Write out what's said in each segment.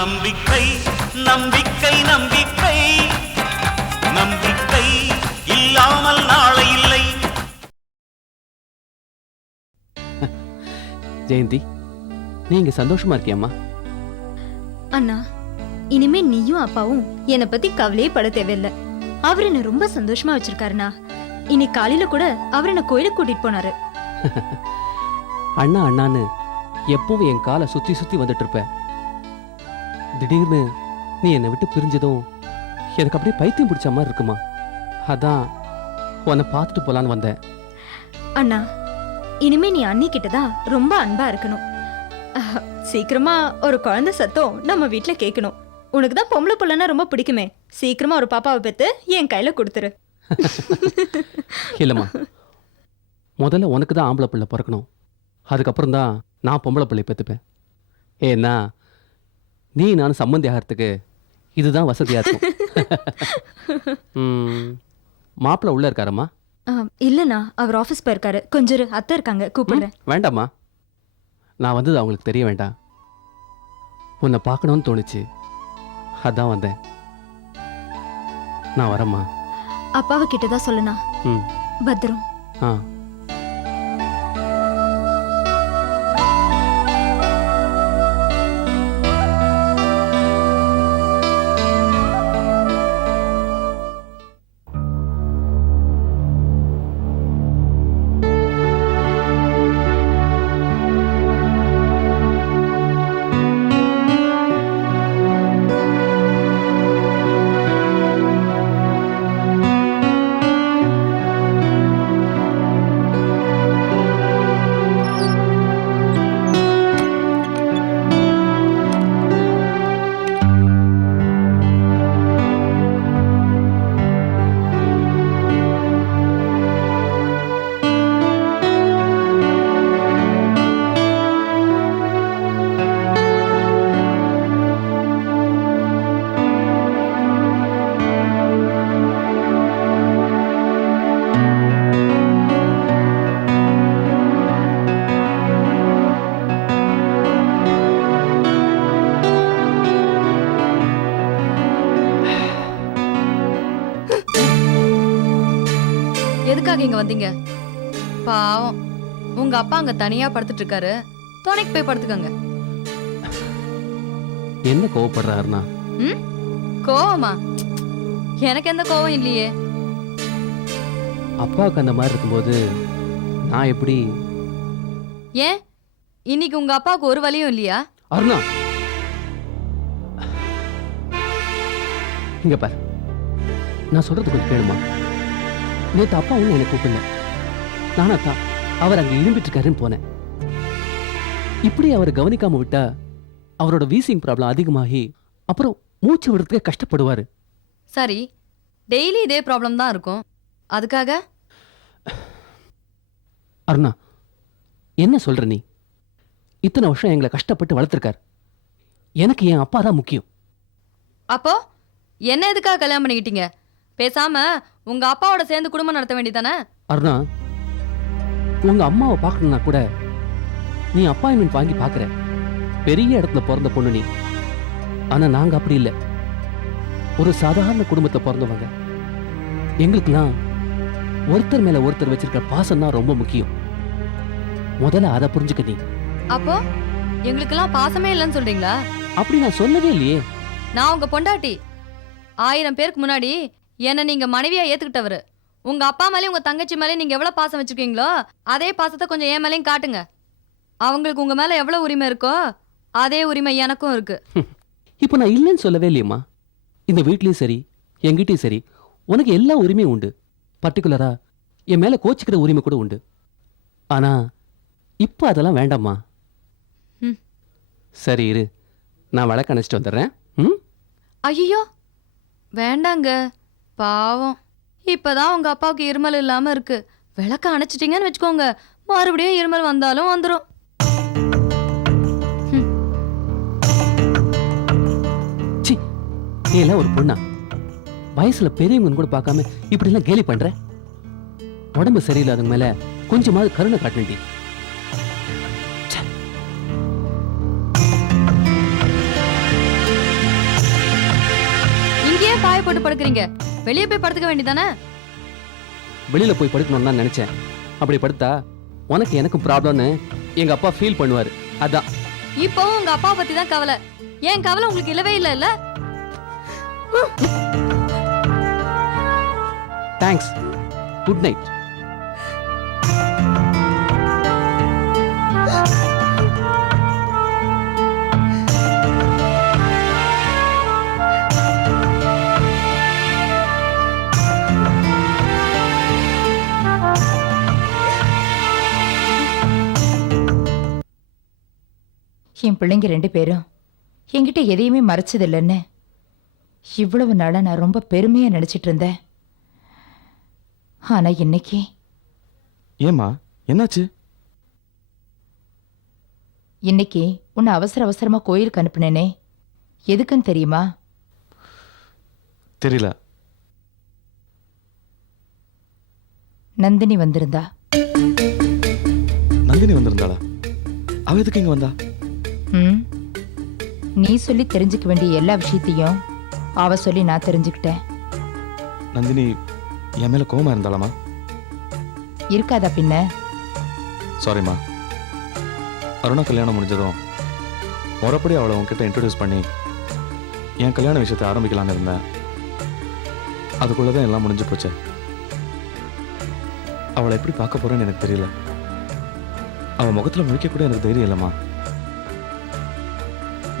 நம்பிக்கை நம்பிக்கை நம்பிக்கை நம்பிக்கை இல்லாமல் நாளை இல்லை. ஜெயந்தி, நீங்க சந்தோஷமா இருக்கியம்மா? அண்ணா, இனிமே நீயும் அப்பாவும் என்னை பத்தி கவலையே பட தேவையில்லை. அவர் என்ன ரொம்ப சந்தோஷமா வச்சிருக்காருண்ணா. இன்னைக்கு காலையில கூட அவர் என்ன கோயிலுக்கு கூட்டிட்டு போனாரு. அண்ணா அண்ணான்னு எப்பவும் என் காலை சுத்தி சுத்தி வந்துட்டு இருப்ப. திடீர்னு நீ என்னை விட்டு பிரிஞ்சதும் எனக்கு அப்படியே பைத்தியம் பிடிச்ச மாதிரி இருக்குமா. அதான் உன்னை பார்த்துட்டு போலான்னு வந்தேன். அண்ணா, இனிமே நீ அண்ணி கிட்டதான் ரொம்ப அன்பா இருக்கணும். சீக்கிரமா ஒரு குழந்தை சத்தம் நம்ம வீட்டுல கேட்கணும். உனக்கு தான் பொம்பளை பிள்ளைன்னா ரொம்ப பிடிக்குமே. சீக்கிரமா ஒரு பாப்பாவை பெத்து என் கையில கொடுத்துரு. இல்லம்மா, முதல்ல உனக்கு தான் ஆம்பளை பிள்ளை பிறக்கணும். அதுக்கப்புறம் தான் நான் பொம்பளை பிள்ளை பெற்றுப்பேன். ஏன்னா நீ நான் சம்மந்தி ஆகிறதுக்கு இதுதான் வசதியா இருக்கும். மாப்பிள்ளை உள்ள இருக்காரம்மா? இல்லண்ணா, அவர் ஆபீஸ் போயிருக்காரு. கொஞ்சம் அத்தை இருக்காங்க, கூப்பிடுறேன். வேண்டாம்மா, நான் வந்தது அவங்களுக்கு தெரிய வேண்டாம். உன்னை பார்க்கணும்னு தோணுச்சு, அதான் வந்தேன். நான் வரேம்மா. அப்பாவை கிட்டதான் சொல்லுண்ணா. பத்திரம். ஆ. எதுக்காக இங்க வந்தீங்க? பாவம், உங்க அப்பா அங்க தனியா படுத்துட்டு இருக்காரு. துணைக்கு போய் படுத்துக்கங்க. என்ன கோவப்படுறாருனா? கோவமா? எனக்கு எந்த கோவம் இல்லையே. அப்பாவுக்கு அந்த மாதிரி இருக்கும்போது நான் எப்படி? ஏன் இன்னைக்கு உங்க அப்பாவுக்கு ஒரு வலியும் இல்லையா? அருணா, இங்க பாரு, நான் சொல்றது கொஞ்சம் கேளுமா. நேற்று அப்பா ஒன்றும் என்னை கூப்பிடல. நானா தான் அவர் அங்கே இரும்பிட்டு இருக்காருன்னு போனேன். இப்படி அவரை கவனிக்காம விட்டா அவரோட வீசிங் ப்ராப்ளம் அதிகமாகி அப்புறம் மூச்சு விடுறதுக்கே கஷ்டப்படுவாரு. சரி, டெய்லி இதே ப்ராப்ளம் தான் இருக்கும். அதுக்காக? அருணா, என்ன சொல்ற நீ? இத்தனை வருஷம் எங்களை கஷ்டப்பட்டு வளர்த்துருக்கார். எனக்கு என் அப்பா தான் முக்கியம். அப்போ என்ன எதுக்காக கல்யாணம் பண்ணிக்கிட்டீங்க? பேசாம உங்க அப்பாவோட சேர்ந்து குடும்பம் நடத்த வேண்டியதானே? அருணா, உங்க அம்மாவை பார்க்கணும்னா கூட நீ அப்பாயின்மெண்ட் வாங்கி பார்க்குற. பெரிய இடத்துல பிறந்த பொண்ணு நீ. ஆனா நாங்க அப்படி இல்லை. ஒரு சாதாரண குடும்பத்தை பிறந்தவங்க. எங்களுக்குலாம் ஒருத்தர் மேல ஒருத்தர் வச்சிருக்கிற பாசம் தான் ரொம்ப முக்கியம். முதல்ல அதை புரிஞ்சுக்க நீ. அப்போ எங்களுக்கெல்லாம் பாசமே இல்லைன்னு சொல்றீங்களா? அப்படி நான் சொல்லவே இல்லையே. நான் உங்க பொண்டாட்டி. 1000 பேருக்கு முன்னாடி என்ன நீங்க மனைவியா ஏத்துக்கிட்டவரு. உங்க அப்பா மேலேயும் உங்க தங்கச்சி மேலேயும் நீங்க எவ்வளவு பாசம் வச்சிருக்கீங்களோ அதே பாசத்தை கொஞ்சம் என் மேலேயும் காட்டுங்க. அவங்களுக்கு உங்க மேல எவ்வளவு உரிமை இருக்கோ அதே உரிமை எனக்கும் இருக்கு. இப்போ நான் இல்லைன்னு சொல்லவே இல்லையம்மா. இந்த வீட்லயும் சரி என்கிட்டயும் சரி உனக்கு எல்லா உரிமையும் உண்டு. பர்டிகுலரா என் மேல கோச்சிக்கிற உரிமை கூட உண்டு. ஆனா இப்போ அதெல்லாம் வேண்டாம்மா. சரி இரு, நான் விளக்க அணைச்சிட்டு வந்துடுறேன். ஐயோ வேண்டாங்க, பாவம். இப்பதான் உங்க அப்பாவுக்கு இருமல் இல்லாம இருக்கு. விளக்க அணைச்சிட்டீங்கன்னு வச்சுக்கோங்க, மறுபடியும் இருமல் வந்தாலும் வந்துடும். நீ எல்லாம் ஒரு பொண்ணா? வயசுல பெரியவங்க கூட பார்க்காம இப்படி எல்லாம் கேலி பண்ற? உடம்பு சரியில்லாத மேல கொஞ்சமாவது கருணை காட்டி. போட்டு படுக்கிறீங்க? வெளியே போய் படுத்துக்க வேண்டியதானே? வெளியில போய் படுக்கணும்னு தான் நினைச்சேன். அப்படி படுத்தா உனக்கு எனக்கு ப்ராப்ளம்னு எங்க அப்பா ஃபீல் பண்ணுவாரு. அதான். இப்பவும் உங்க அப்பா பத்தி தான் கவலை. ஏன் கவலை உங்களுக்கு இல்லவே இல்ல? தேங்க்ஸ். Good night. என் பிள்ளைங்க 2 பேரும் என்கிட்ட எதையுமே மறைச்சதில்லைன்னு இவ்வளவு நாளா நான் ரொம்ப பெருமையா நினைச்சிட்டு இருந்தேன். ஆனா இன்னைக்கு ஏம்மா என்னாச்சு? இன்னைக்கு உன்னை அவசர அவசரமா கோயிலுக்கு அனுப்புனேனே, எதுக்குன்னு தெரியுமா? தெரியல. நந்தினி வந்திருந்தா. நந்தினி வந்திருந்தாளா? அவ எதுக்கு இங்க வந்தா? ம், நீ சொல்லி தெரிஞ்சுக்க வேண்டிய எல்லா விஷயத்தையும் அவ சொல்லி நான் தெரிஞ்சுக்கிட்டேன். நந்தினி என் மேல கோவமா இருந்தாளாமா? இருக்காதா பின்ன? சாரிம்மா. அருணா கல்யாணம் முடிஞ்சதும் முறைப்படி அவளை உன்கிட்ட இன்ட்ரடியூஸ் பண்ணி என் கல்யாண விஷயத்தை ஆரம்பிக்கலான்னு இருந்தேன். அதுக்குள்ளதான் எல்லாம் முடிஞ்சு போச்சு. அவளை எப்படி பார்க்க போறேன்னு எனக்கு தெரியல. அவள் முகத்துல முழிக்க கூட எனக்கு தைரியம் இல்லைம்மா.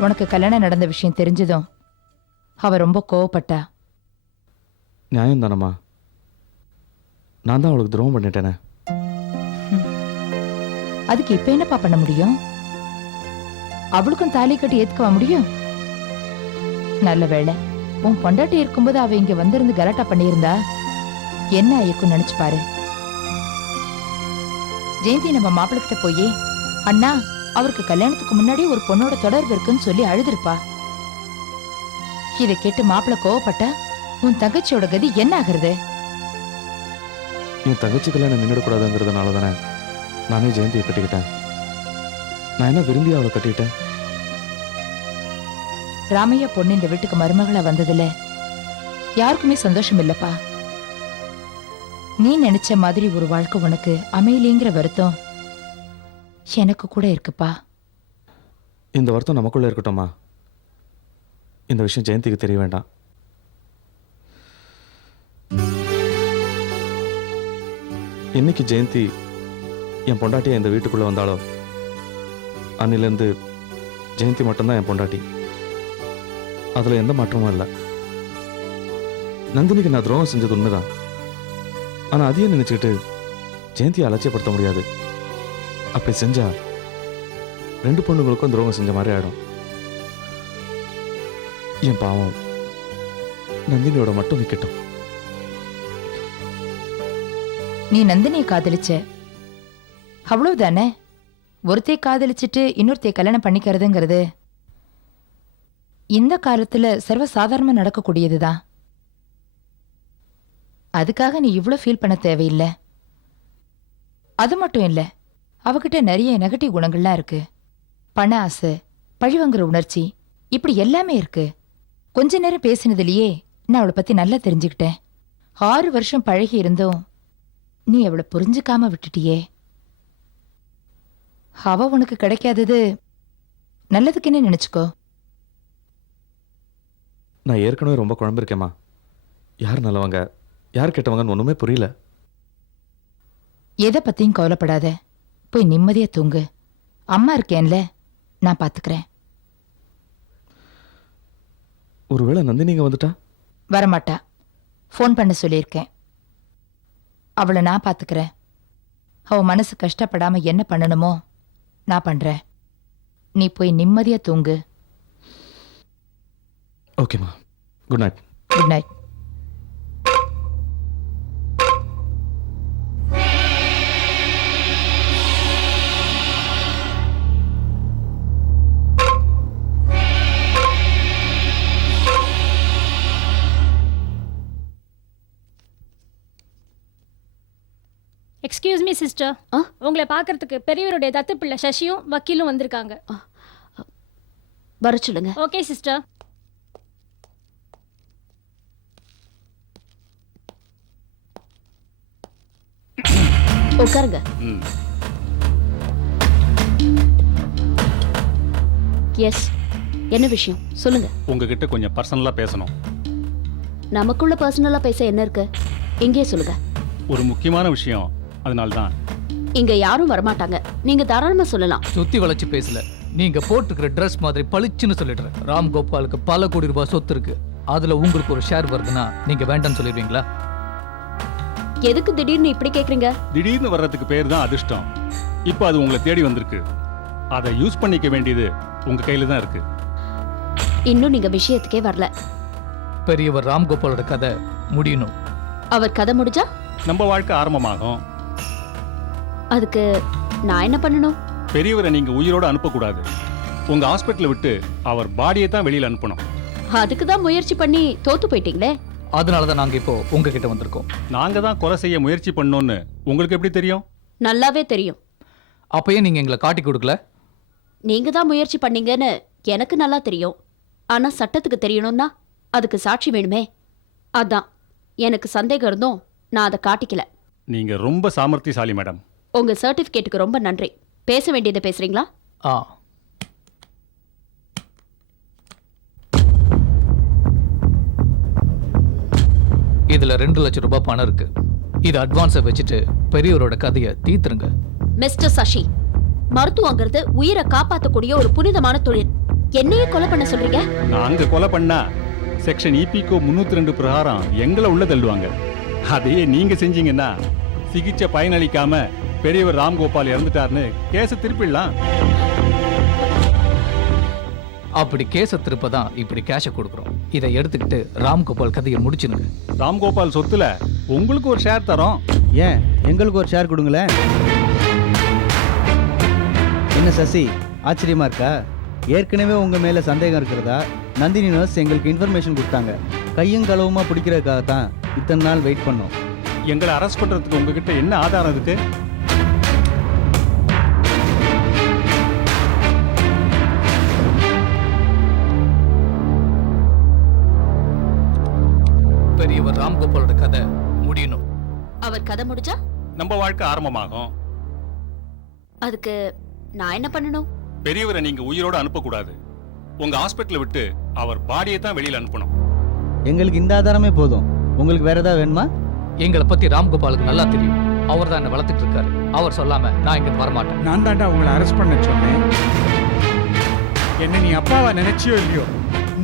உனக்கு கல்யாணம் நடந்த விஷயம் தெரிஞ்சதும் அவ ரொம்ப கோவப்பட்டா. நியாயம் தானம்மா? நான் தான் அவளுக்கு துரோகம் பண்ணிட்டேனே. அதுக்கு இப்ப என்னப்பா பண்ண முடியும்? அவளுக்கும் தாலி கட்டி ஏத்துக்கவா முடியும்? நல்ல வேளை உன் பொண்டாட்டி இருக்கும்போது அவ இங்க வந்திருந்து கலாட்டா பண்ணியிருந்தா என்ன ஆயிருக்கும் நினைச்சு பாரு. ஜெயந்தி நம்ம மாப்பிள்ளை கிட்ட போய், அண்ணா அவருக்கு கல்யாணத்துக்கு முன்னாடி ஒரு பொண்ணோட தொடர்பு இருக்குன்னு சொல்லி அழுதுருப்பா. இதை கேட்டு மாப்பிள்ளை கோவப்பட்டா உன் தங்கச்சியோட கதி என்ன ஆகுறது? என் தங்கச்சி கல்யாணம் நின்றுடக்கூடாதுங்கிறதுனால தானே நானே ஜெயந்தியை கட்டிக்கிட்டேன். நான் என்ன விரும்பி அவளை கட்டிக்கிட்டேன்? ராமையா பொண்ணு இந்த வீட்டுக்கு மருமகளா வந்ததுல யாருக்குமே சந்தோஷம் இல்லப்பா. நீ நினைச்ச மாதிரி ஒரு வாழ்க்கை உனக்கு அமையலைங்கிற வருத்தம் எனக்கு கூட இருக்குப்பா. இந்த வருத்தம் நமக்குள்ள இருக்கட்டும்மா. இந்த விஷயம் ஜெயந்திக்கு தெரிய வேண்டாம். என்னைக்கு ஜெயந்தி என் பொண்டாட்டியை இந்த வீட்டுக்குள்ள வந்தாலோ அன்னிலேருந்து ஜெயந்தி மட்டும்தான் என் பொண்டாட்டி. அதுல எந்த மாற்றமும் இல்லை. நந்தினிக்கு நான் துரோகம் செஞ்சது உண்மைதான். ஆனா அதையும் நினைச்சுக்கிட்டு ஜெயந்தியை அலட்சியப்படுத்த முடியாது. அப்படி செஞ்சா 2 பொண்ணுங்களுக்கும் துரோகம் செஞ்ச மாதிரி ஆயிடும். என் பாவம் நந்தினியோட மட்டும் நிக்கட்டும். நீ நந்தினியை காதலிச்ச, அவ்வளவுதானே. ஒருத்தையை காதலிச்சுட்டு இன்னொருத்தையை கல்யாணம் பண்ணிக்கிறதுங்கிறது இந்த காலத்துல சர்வசாதாரணமா நடக்கக்கூடியதுதான். அதுக்காக நீ இவ்ளோ ஃபீல் பண்ண தேவையில்லை. அது மட்டும் இல்ல, அவகிட்ட நிறைய நெகட்டிவ் குணங்கள்லாம் இருக்கு. பண ஆசை, பழிவாங்குற உணர்ச்சி, இப்படி எல்லாமே இருக்கு. கொஞ்ச நேரம் பேசினதுலயே நான் அவளை பத்தி நல்லா தெரிஞ்சுக்கிட்டேன். 6 வருஷம் பழகி இருந்தும் நீ அவளை புரிஞ்சுக்காம விட்டுட்டியே. அவ உனக்கு கிடைக்காதது நல்லதுக்குன்னு நினைச்சுக்கோ. நான் ஏற்கனவே ரொம்ப குழம்பிருக்கேம்மா. யார் நல்லவங்க யார் கெட்டவங்கன்னு ஒண்ணுமே புரியல. எதை பத்தியும் கவலைப்படாத. போய் நிம்மதியா தூங்கு. அம்மா இருக்கேன்ல, நான் பாத்துக்கிறேன். ஒருவேளை நந்தினி இங்க வந்துட்டா? வரமாட்டா. ஃபோன் பண்ண சொல்லியிருக்கேன். அவளை நான் பாத்துக்கிறேன். அவ மனசு கஷ்டப்படாம என்ன பண்ணணுமோ நான் பண்றேன். நீ போய் நிம்மதியா தூங்கு. ஓகேம்மா. Good night. Good night. Excuse me sister, உங்களை பார்க்கறதுக்கு பெரியவருடைய தத்து பிள்ளை சசியும் வக்கீலும் வந்திருக்காங்க. வர சொல்லுங்க. Okay sister. உட்காருங்க. ம். எஸ், என்ன விஷயம் சொல்லுங்க. உங்ககிட்ட கொஞ்சம் பர்சனலா பேசணும். நமக்குள்ள பர்சனலா பேச என்ன இருக்கு? இங்கே சொல்லுங்க. ஒரு முக்கியமான விஷயம், அதனால தான். இங்க யாரும் வரமாட்டாங்க, நீங்க தாராளமா சொல்லலாம். சுத்தி வளைச்சு பேசல. நீங்க போட்டுக்கிற ட்ரெஸ் மாதிரி பளிச்சுன்னு சொல்லிடுறேன். ராம் கோபாலுக்கு பல கோடி ரூபாய் சொத்து இருக்கு. அதுல உங்களுக்கு ஒரு ஷேர் வருதுன்னா நீங்க வேண்டாம்னு சொல்லிடுவீங்களா? எதுக்கு திடீர்னு இப்படி கேக்குறீங்க? திடீர்னு வர்றதுக்கு பேர் தான் அதிர்ஷ்டம். இப்போ அது உங்களை தேடி வந்திருக்கு. அதை யூஸ் பண்ணிக்க வேண்டியது உங்க கையில தான் இருக்கு. இன்னும் நீங்க விஷயத்துக்கே வரல. பெரியவர் ராம் கோபாலோட கதை முடியணும். அவர் கதை முடிஞ்சா நம்ம வாழ்க்கை ஆரம்பமாகும். அதுக்கு நான் என்ன பண்ணணும்? பெரியவரை நீங்க உயிரோட அனுப்பக்கூடாது. உங்க ஹாஸ்பிட்டலை விட்டு அவர் பாடியை தான் வெளியில அனுப்பணும். அதுக்கு தான் முயற்சி பண்ணி தோத்து போயிட்டீங்களே. அதனாலதான் நாங்க இப்போ உங்ககிட்ட வந்திருக்கோம். நாங்க தான் கொலை செய்ய முயற்சி பண்ணோம்னு உங்களுக்கு எப்படி தெரியும்? நல்லாவே தெரியும். அப்பயே நீங்க எங்களை காட்டி கொடுக்கல. நீங்க தான் முயற்சி பண்ணீங்கன்னு எனக்கு நல்லா தெரியும். ஆனா சட்டத்துக்கு தெரியணும்னா அதுக்கு சாட்சி வேணுமே. அதான் எனக்கு சந்தேகம் இருந்தும் நான் அதை காட்டிக்கல. நீங்க ரொம்ப சாமர்த்தியசாலி மேடம். உங்க சர்டிபிகேட்டுக்கு ரொம்ப நன்றி. பேச வேண்டியதை பேசுறீங்களா? ஆ, இதுல 2 லட்சம் ரூபாய் பணம் இருக்கு. இது அட்வான்ஸை வச்சுட்டு பெரியவரோட கதையை தீத்துருங்க. மிஸ்டர் சசி, மருத்துவங்கிறது உயிரை காப்பாற்றக்கூடிய ஒரு புனிதமான தொழில். என்னையே கொலை பண்ண சொல்றீங்க? நாங்க கொலை பண்ணா செக்ஷன் இபிகோ 302 பிரகாரம் எங்களை உள்ள தள்ளுவாங்க. அதையே நீங்க செஞ்சீங்கன்னா சிகிச்சை பயனளிக்காம பெரியவர் ராம்கோபால் இறந்துட்டாருன்னு கேஸை திருப்பிடலாம். அப்படி கேஸ திருப்பதான் இப்படி கேஷை கொடுக்குறோம். இதை எடுத்துக்கிட்டு ராம் கோபால் கதையை முடிச்சுனுங்க. ராம்கோபால் சொத்துல உங்களுக்கு ஒரு ஷேர் தரோம். ஏன் எங்களுக்கு ஒரு ஷேர் கொடுங்களேன். என்ன சசி, ஆச்சரியமா இருக்கா? ஏற்கனவே உங்க மேல சந்தேகம் இருக்கிறதா நந்தினி நர்ஸ் எங்களுக்கு இன்ஃபர்மேஷன் கொடுத்தாங்க. கையும் களவுமா பிடிக்கிறதுக்காக தான் இத்தனை நாள் வெயிட் பண்ணோம். எங்களை அரெஸ்ட் பண்றதுக்கு உங்ககிட்ட என்ன ஆதாரம் இருக்கு? பெரியவர் ராம் கோபாலோட கதை முடியணும். அவர் கதை முடிஞ்சா நம்ம வாழ்க்கை ஆரம்பமாகும். அதுக்கு நான் என்ன பண்ணணும்? பெரியவரை நீங்க உயிரோட அனுப்பக்கூடாது. உங்க ஹாஸ்பிட்டலை விட்டு அவர் பாடியை தான் வெளியில அனுப்பணும். எங்களுக்கு இந்த ஆதாரமே போதும். உங்களுக்கு வேற ஏதாவது வேணுமா? எங்களை பத்தி ராம் கோபாலுக்கு நல்லா தெரியும். அவர் தான் என்ன வளர்த்துட்டு இருக்காரு. அவர் சொல்லாம நான் இங்க வரமாட்டேன். நான் தாண்டா உங்களை அரெஸ்ட் பண்ண சொன்னேன். என்ன நீ அப்பாவா நினைச்சியோ இல்லையோ,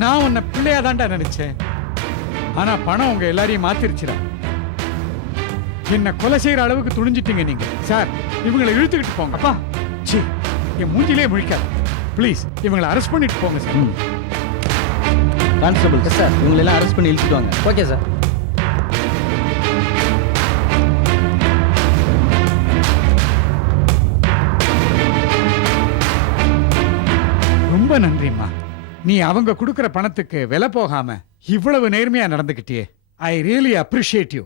நான் உன்னை பிள்ளையா தாண்டா நினைச்சேன். ஆனா பணம் உங்க எல்லாரையும் மாத்திருச்சுடா. என்ன கொலை செய்யற அளவுக்கு துணிஞ்சிட்டீங்க நீங்க. சார், இவங்களை இழுத்துக்கிட்டு போங்க. அப்பா, சி, என் மூஞ்சிலே முழிக்காது. ப்ளீஸ் இவங்களை அரெஸ்ட் பண்ணிட்டு போங்க சார். கான்ஸ்டபிள் சார், இவங்களெல்லாம் அரெஸ்ட் பண்ணி இழுத்துட்டு வாங்க. Okay sir. ரொம்ப நன்றிம்மா. நீ அவங்க கொடுக்குற பணத்துக்கு விலை போகாம இவ்வளவு நேர்மையா நடந்துக்கிட்டியே. I really appreciate you.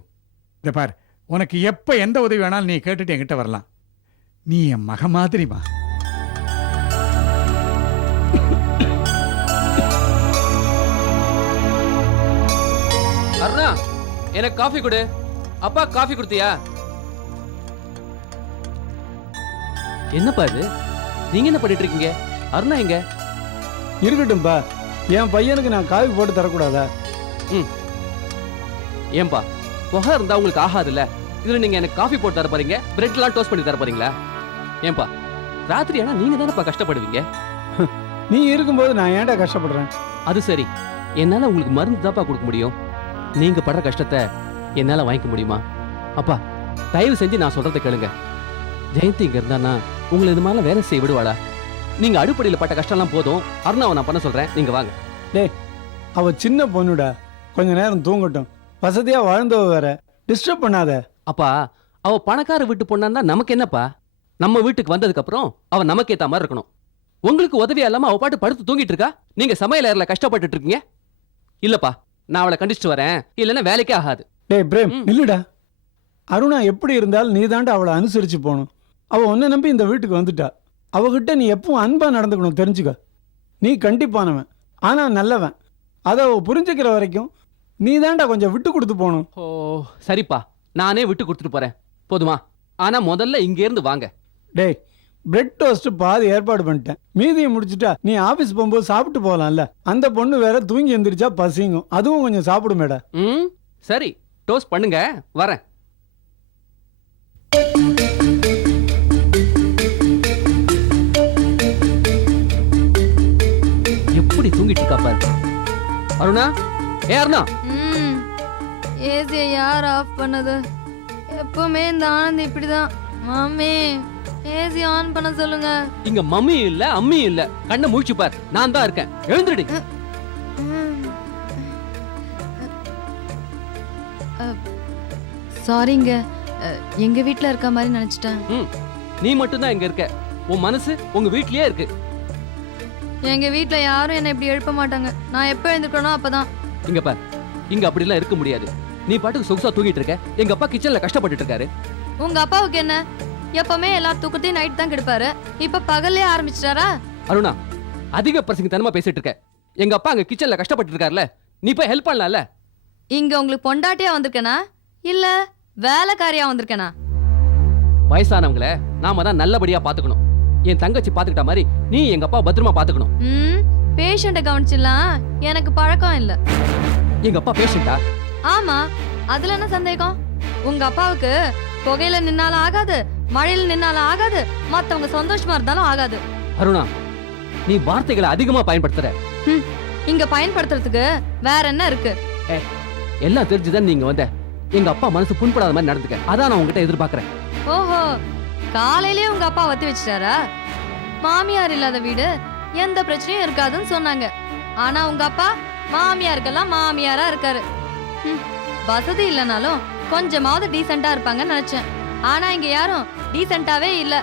இந்த பார், உனக்கு எப்ப எந்த உதவி வேணாலும் நீ கேட்டுட்டு என்கிட்ட வரலாம். நீ என் மக மாதிரிமா. அருணா, எனக்கு காஃபி கொடு. அப்பா காஃபி கொடுத்தியா? என்னப்பா இது? நீங்க என்ன பண்ணிட்டு இருக்கீங்க? அருணா எங்க? இருக்கட்டும்பா, என் பையனுக்கு நான் காஃபி போட்டு தரக்கூடாதா? ஏன்பா, புகை இருந்தா உங்களுக்கு ஆகாதுல்ல. இதுல நீங்க எனக்கு காஃபி போட்டு தர போறீங்க, பிரெட் எல்லாம் டோஸ்ட் பண்ணி தர போறீங்களா? ஏன்பா, ராத்திரி ஆனா நீங்க தானப்பா கஷ்டப்படுவீங்க. நீ இருக்கும்போது நான் ஏன்டா கஷ்டப்படுறேன்? அது சரி, என்னால உங்களுக்கு மருந்து தான்ப்பா கொடுக்க முடியும். நீங்க படுற கஷ்டத்தை என்னால வாங்கிக்க முடியுமா? அப்பா, தயவு செஞ்சு நான் சொல்றதை கேளுங்க. ஜெயந்தி இங்க இருந்தானா உங்களை இது மாதிரிலாம் வேலை செய்ய விடுவாளா? நீங்க அடிப்படையில் பட்ட கஷ்டம்லாம் போதும். அருணாவை நான் பண்ண சொல்றேன், நீங்க வாங்க. டேய், அவ சின்ன பொண்ணுடா, கொஞ்ச நேரம் தூங்கட்டும். வசதியா வாழ்ந்தவ வேற, டிஸ்டர்ப் பண்ணாத. அப்பா, அவ பணக்கார வீட்டு பொண்ணா இருந்தா நமக்கு என்னப்பா? நம்ம வீட்டுக்கு வந்ததுக்கு அப்புறம் அவ நமக்கு ஏத்த மாதிரி இருக்கணும். உங்களுக்கு உதவியா இல்லாம அவ பாட்டு படுத்து தூங்கிட்டு இருக்கா, நீங்க சமையல் அறையில கஷ்டப்பட்டுட்டு இருக்கீங்க. இல்லப்பா, நான் அவளை கண்டிச்சுட்டு வரேன், இல்லைன்னா வேலைக்கே ஆகாது. டேய் பிரேம், இல்லடா. அருணா எப்படி இருந்தாலும் நீ தாண்டா அவளை அனுசரிச்சு போகணும். அவ உன்னை நம்பி இந்த வீட்டுக்கு வந்துட்டா. அவகிட்ட நீ எப்பவும் அன்பா நடந்துக்கணும், தெரிஞ்சுக்க. நீ கண்டிப்பானவன், ஆனா நல்லவன். அதை அவ புரிஞ்சுக்கிற வரைக்கும் நீ தாண்டா கொஞ்சம் விட்டு கொடுத்து போகணும். ஓ சரிப்பா, நானே விட்டு கொடுத்துட்டு போறேன். போதுமா? ஆனா முதல்ல இங்க இருந்து வாங்க. டேய், பிரெட் டோஸ்ட் பாதி ஏற்பாடு பண்ணிட்டேன். மீதியை முடிச்சுட்டா நீ ஆபீஸ் போகும்போது சாப்பிட்டு போகலாம்ல. அந்த பொண்ணு வேற தூங்கி எந்திரிச்சா பசிங்கும். அதுவும் கொஞ்சம் சாப்பிடுமேடா. ம் சரி, டோஸ்ட் பண்ணுங்க, வரேன். எப்படி தூங்கிட்டு இருக்கா பாரு. அருணா, ஏ அருணா. ஏசியை யார் ஆஃப் பண்ணது? எப்பவுமே இந்த ஆனந்த் இப்படிதான். மாமி ஏசி ஆன் பண்ண சொல்லுங்க. இங்க மம்மி இல்ல அம்மி இல்ல, கண்ணை முழிச்சு பார், நான் தான் இருக்கேன். எழுந்துடி. சாரிங்க, எங்க வீட்ல இருக்க மாதிரி நினைச்சிட்டேன். நீ மட்டும் தான் இங்க இருக்க, உன் மனசு உங்க வீட்லயே இருக்கு. எங்க வீட்ல யாரும் என்ன இப்படி எழுப்ப மாட்டாங்க. நான் எப்ப எழுந்துக்கணும் அப்பதான். இங்க பார், இங்க அப்படிலாம் இருக்க முடியாது. நீ பாட்டுக்கு சொகுசா தூங்கிட்டு இருக்க, எங்க அப்பா கிச்சன்ல கஷ்டப்பட்டுட்டு இருக்காரு. உங்க அப்பாவுக்கு என்ன, எப்பவுமே எல்லா தூக்கத்தையும் நைட் தான் கெடுப்பாரு. இப்ப பகல்லே ஆரம்பிச்சிட்டாரா? அருணா, அதிக பிரசங்கத்தனமா பேசிட்டு இருக்க. எங்க அப்பா அங்க கிச்சன்ல கஷ்டப்பட்டு இருக்காருல, நீ போய் ஹெல்ப் பண்ணலாம்ல. இங்க உங்களுக்கு பொண்டாட்டியா வந்திருக்கேனா இல்ல வேலைக்காரியா வந்திருக்கேனா? வயசானவங்கள நாம தான் நல்லபடியா பாத்துக்கணும். என் தங்கச்சி பாத்துக்கிட்ட மாதிரி நீ எங்க அப்பா பத்திரமா பாத்துக்கணும். பேஷண்ட கவனிச்சிடலாம் எனக்கு பழக்கம் இல்ல. எங்க அப்பா பேஷண்டா? ஆமா, அதுல என்ன சந்தேகம்? உங்க அப்பாவுக்கு புகையில நின்னாலும் ஆகாது, மழையில நின்னாலும் ஆகாது, மத்தவங்க சந்தோஷமா இருந்தாலும் ஆகாது. அருணா, நீ வார்த்தைகளை அதிகமா பயன்படுத்துற. இங்க பயன்படுத்துறதுக்கு வேற என்ன இருக்கு? எல்லாம் தெரிஞ்சுதான் நீங்க வந்த. எங்க அப்பா மனசு புண்படாத மாதிரி நடந்துக்க, அதான் நான் உங்ககிட்ட எதிர்பார்க்கறேன். ஓஹோ, காலையிலேயே உங்க அப்பா வத்தி வச்சிட்டாரா? மாமியார் இல்லாத வீடு எந்த பிரச்சனையும் இருக்காதுன்னு சொன்னாங்க. ஆனா உங்க அப்பா மாமியாருக்கெல்லாம் மாமியாரா இருக்காரு. வசதி இல்லைனாலும் கொஞ்சமாவது டீசெண்டா இருப்பாங்கன்னு நினைச்சேன். ஆனா இங்க யாரும் டீசெண்டாவே இல்ல,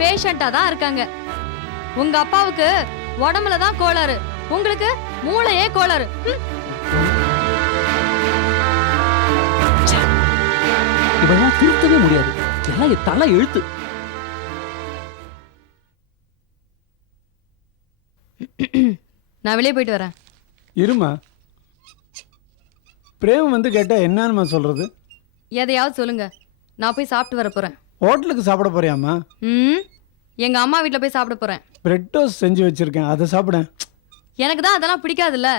பேஷண்டா தான் இருக்காங்க. உங்க அப்பாவுக்கு உடம்புல தான் கோளாறு, உங்களுக்கு மூளையே கோளாறு. இவெல்லாம் திருத்தவே முடியாது, எல்லாம் என் தலை எழுத்து. நான் வெளியே போயிட்டு வரேன். இருமா, பிரேம் வந்து கேட்டா என்னன்னு சொல்றது? எதையாவது சொல்லுங்க, நான் போய் சாப்பிட்டு வர போறேன். ஹோட்டலுக்கு சாப்பிட போறியாமா? எங்க அம்மா வீட்ல போய் சாப்பிட போறேன். பிரெட் டோஸ்ட் செஞ்சு வச்சிருக்கேன், அதை சாப்பிட. எனக்கு தான் அதெல்லாம் பிடிக்காதுல்ல.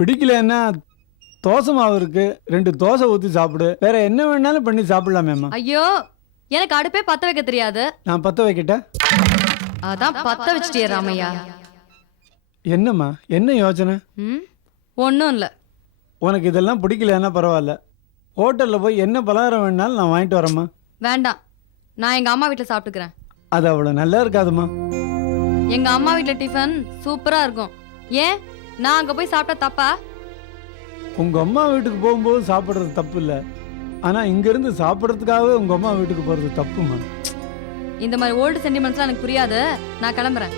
பிடிக்கலன்னா தோசை மாவு இருக்கு, 2 தோசை ஊற்றி சாப்பிடு. வேற என்ன வேணாலும் பண்ணி சாப்பிடலாமேம்மா. ஐயோ, எனக்கு அடுப்பே பத்த வைக்க தெரியாது. நான் பத்த வைக்கிட்டேன். அதான் பத்த வச்சிட்டியே ராமையா. என்னம்மா, என்ன யோசனை? ஒன்றும் இல்லை. உனக்கு இதெல்லாம் பிடிக்கலன்னா பரவாயில்ல, ஹோட்டலில் போய் என்ன பலகாரம் வேணாலும் நான் வாங்கிட்டு வரேம்மா. வேண்டாம், நான் எங்க அம்மா வீட்டில் சாப்பிட்டுக்கிறேன். அது அவ்வளோ நல்லா இருக்காதுமா. எங்க அம்மா வீட்டில் டிஃபன் சூப்பரா இருக்கும். ஏன் நான் அங்க போய் சாப்பிட்டா தப்பா? உங்க அம்மா வீட்டுக்கு போகும்போது சாப்பிட்றது தப்பு இல்லை, ஆனா இங்க இருந்து சாப்பிட்றதுக்காகவே உங்க அம்மா வீட்டுக்கு போறது தப்புமா. இந்த மாதிரி ஓல்டு சென்டிமெண்ட்ஸ்லாம் எனக்கு புரியாது. நான் கிளம்புறேன்.